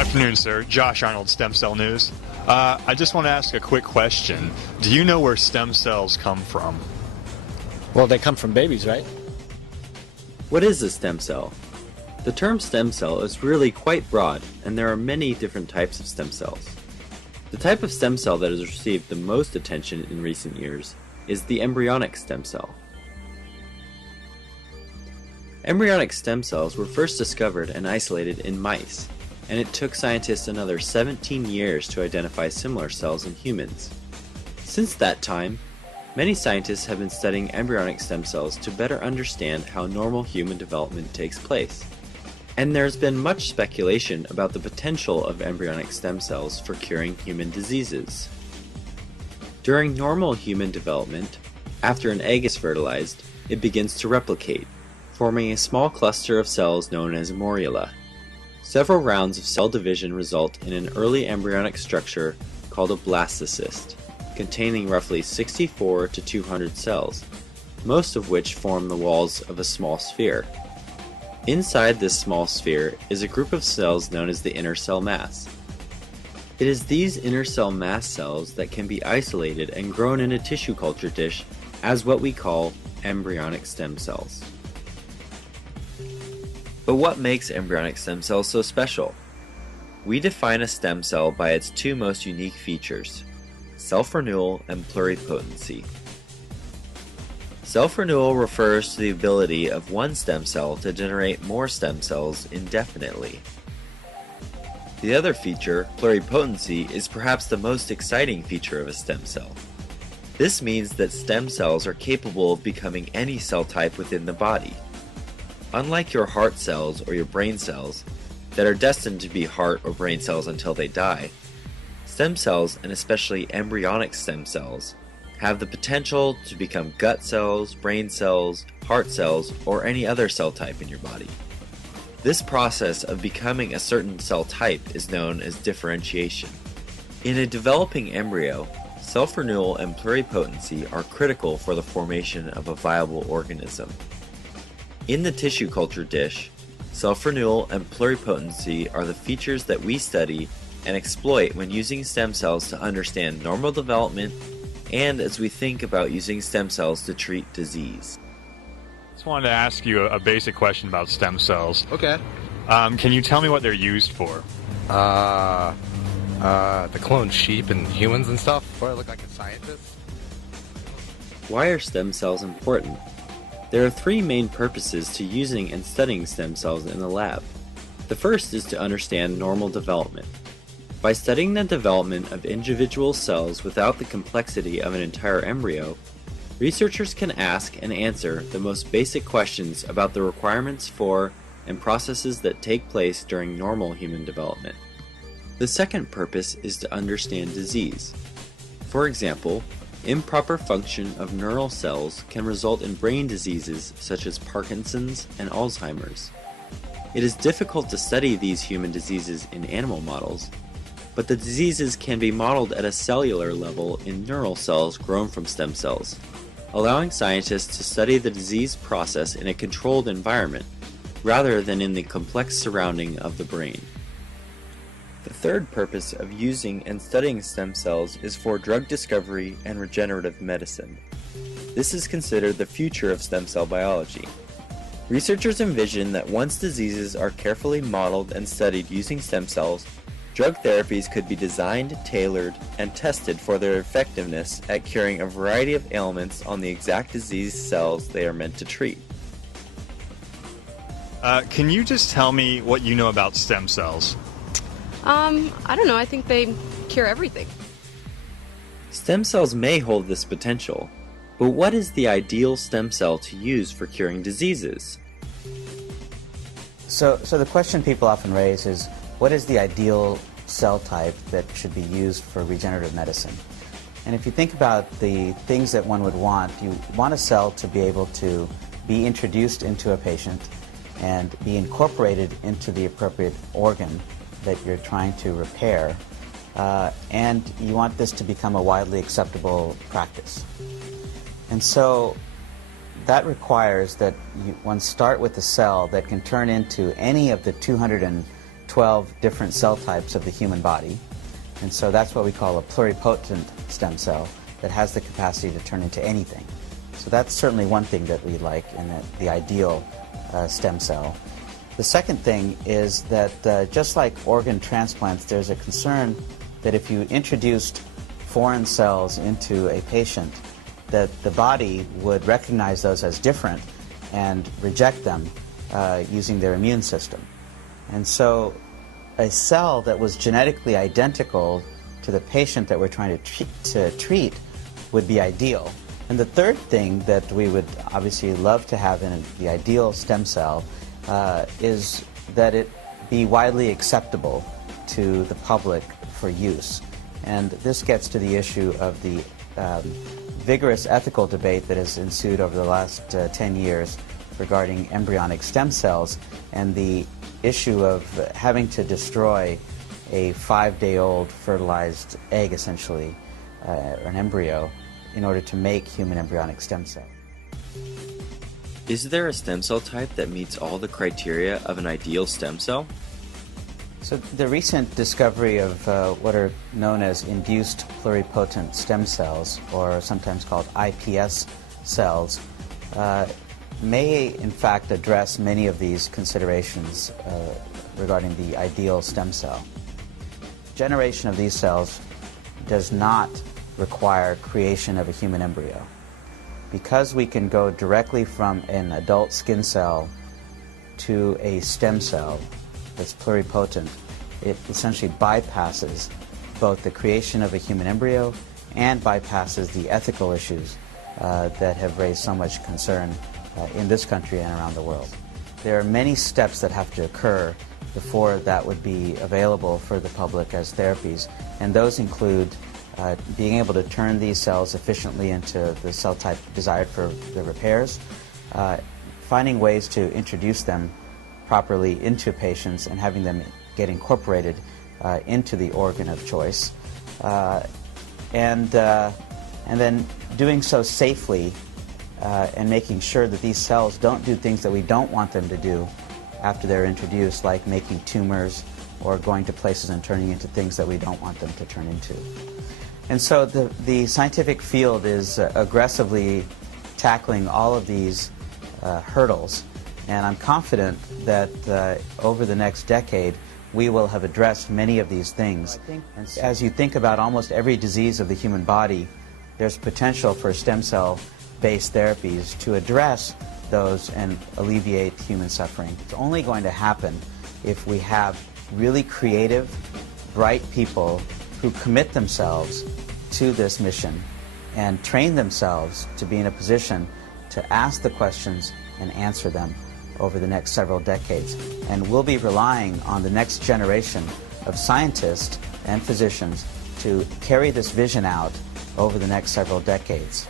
afternoon, sir. Josh Arnold, Stem Cell News. I just want to ask a quick question. Do you know where stem cells come from? Well, they come from babies, right? What is a stem cell? The term stem cell is really quite broad, and there are many different types of stem cells. The type of stem cell that has received the most attention in recent years is the embryonic stem cell. Embryonic stem cells were first discovered and isolated in mice, and it took scientists another 17 years to identify similar cells in humans. Since that time, many scientists have been studying embryonic stem cells to better understand how normal human development takes place. And there's been much speculation about the potential of embryonic stem cells for curing human diseases. During normal human development, after an egg is fertilized, it begins to replicate, forming a small cluster of cells known as morula. Several rounds of cell division result in an early embryonic structure called a blastocyst, containing roughly 64 to 200 cells, most of which form the walls of a small sphere. Inside this small sphere is a group of cells known as the inner cell mass. It is these inner cell mass cells that can be isolated and grown in a tissue culture dish as what we call embryonic stem cells. But what makes embryonic stem cells so special? We define a stem cell by its two most unique features: self-renewal and pluripotency. Self-renewal refers to the ability of one stem cell to generate more stem cells indefinitely. The other feature, pluripotency, is perhaps the most exciting feature of a stem cell. This means that stem cells are capable of becoming any cell type within the body. Unlike your heart cells or your brain cells, that are destined to be heart or brain cells until they die, stem cells, and especially embryonic stem cells, have the potential to become gut cells, brain cells, heart cells, or any other cell type in your body. This process of becoming a certain cell type is known as differentiation. In a developing embryo, self-renewal and pluripotency are critical for the formation of a viable organism. In the tissue culture dish, self-renewal and pluripotency are the features that we study and exploit when using stem cells to understand normal development and as we think about using stem cells to treat disease. Just wanted to ask you a basic question about stem cells. Okay. Can you tell me what they're used for? To clone sheep and humans and stuff? Or I look like a scientist? Why are stem cells important? There are three main purposes to using and studying stem cells in the lab. The first is to understand normal development. By studying the development of individual cells without the complexity of an entire embryo, researchers can ask and answer the most basic questions about the requirements for and processes that take place during normal human development. The second purpose is to understand disease. For example, improper function of neural cells can result in brain diseases such as Parkinson's and Alzheimer's. It is difficult to study these human diseases in animal models, but the diseases can be modeled at a cellular level in neural cells grown from stem cells, allowing scientists to study the disease process in a controlled environment, rather than in the complex surrounding of the brain. The third purpose of using and studying stem cells is for drug discovery and regenerative medicine. This is considered the future of stem cell biology. Researchers envision that once diseases are carefully modeled and studied using stem cells, drug therapies could be designed, tailored, and tested for their effectiveness at curing a variety of ailments on the exact disease cells they are meant to treat. Can you just tell me what you know about stem cells? I don't know. I think they cure everything. Stem cells may hold this potential, but what is the ideal stem cell to use for curing diseases? So the question people often raise is, what is the ideal cell type that should be used for regenerative medicine? And if you think about the things that one would want, you want a cell to be able to be introduced into a patient and be incorporated into the appropriate organ that you're trying to repair, and you want this to become a widely acceptable practice. And so that requires that one start with a cell that can turn into any of the 220 12 different cell types of the human body. And so that's what we call a pluripotent stem cell that has the capacity to turn into anything. So that's certainly one thing that we like in the ideal stem cell. The second thing is that just like organ transplants, there's a concern that if you introduced foreign cells into a patient, that the body would recognize those as different and reject them using their immune system. And so a cell that was genetically identical to the patient that we're trying to treat would be ideal. And the third thing that we would obviously love to have in the ideal stem cell is that it be widely acceptable to the public for use. And this gets to the issue of the vigorous ethical debate that has ensued over the last 10 years regarding embryonic stem cells and the issue of having to destroy a 5-day-old fertilized egg, essentially, or an embryo, in order to make human embryonic stem cells. Is there a stem cell type that meets all the criteria of an ideal stem cell? So the recent discovery of what are known as induced pluripotent stem cells, or sometimes called iPS cells, may in fact address many of these considerations regarding the ideal stem cell. Generation of these cells does not require creation of a human embryo. Because we can go directly from an adult skin cell to a stem cell that's pluripotent, it essentially bypasses both the creation of a human embryo and bypasses the ethical issues that have raised so much concern in this country and around the world. There are many steps that have to occur before that would be available for the public as therapies, and those include being able to turn these cells efficiently into the cell type desired for the repairs, finding ways to introduce them properly into patients and having them get incorporated into the organ of choice, and then doing so safely and making sure that these cells don't do things that we don't want them to do after they're introduced, like making tumors or going to places and turning into things that we don't want them to turn into. And so the scientific field is aggressively tackling all of these hurdles, and I'm confident that over the next decade we will have addressed many of these things. As you think about almost every disease of the human body, there's potential for stem cell-based therapies to address those and alleviate human suffering. It's only going to happen if we have really creative, bright people who commit themselves to this mission and train themselves to be in a position to ask the questions and answer them over the next several decades. And we'll be relying on the next generation of scientists and physicians to carry this vision out over the next several decades.